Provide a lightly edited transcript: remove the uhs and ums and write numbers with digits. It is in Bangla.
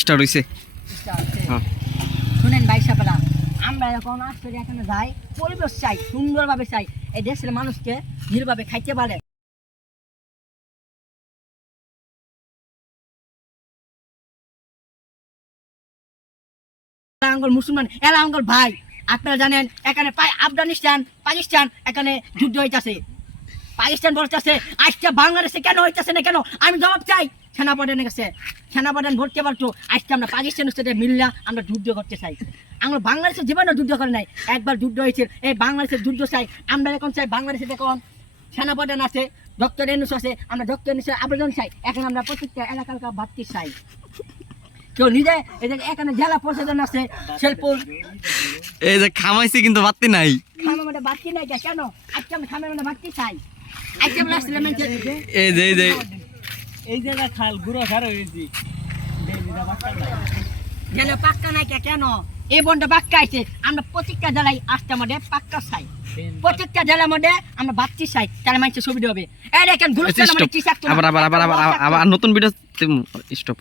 স্টার্ট হইছে। হ্যাঁ শুনেন ভাই সাহেবরা, আমরা এখন আসলে এখানে যাই, পরিবেশ চাই, সুন্দরভাবে চাই, এই দেশের মানুষকে নির্ভাবে খাইতে পারে। আঙ্গল মুসলমান, এরা আঙ্গল ভাই। আপনারা জানেন এখানে আফগানিস্তান, পাকিস্তান এখানে যুদ্ধ হইতাছে। পাকিস্তান বলতেছে আজকে বাংলাদেশে কেন হইতেছে না কেন, আমি জবাব চাই সেনাপ্রধানের কাছে। সেনাপ্রধান বলতে পারতো আজকে আমরা পাকিস্তানের সাথে মিললা আমরা যুদ্ধ করতে চাই। আমরা বাংলাদেশের জীবনে যুদ্ধ করে নাই, একবার যুদ্ধ হয়েছে, এই বাংলাদেশের যুদ্ধ চাই। আমরা এখন চাই বাংলাদেশে এখন সেনাপ্রধান আছে, ডক্টর ইউনূস আছে, আমরা ডক্টর ইউনূসের আবেদন চাই। এখন আমরা প্রত্যেকটা এলাকার বাড়তি চাই। কেউ নিজে এখানে জেলা প্রশাসন আছে শেরপুর, এই যে খামাইছি কিন্তু বাড়তি নাই, খামের মধ্যে বাড়তি নাই কেন, আজকে আমি খামের মধ্যে বাড়তি চাই। আজকে আমরা আসলে এই যে এই জায়গা খাল গুঁড়ো খার হয়েছি গেলে পাক্কা নাই কেন, এই বনটা পাক্কা আছে। আমরা প্রত্যেকটা জেলায় আসতে আমাদের পাক্কা চাই, প্রত্যেকটা জেলার মধ্যে আমরা বাড়তি চাই, তাহলে মানুষের সুবিধা হবে। এই দেখেন আবার নতুন ভিডিও স্টপ।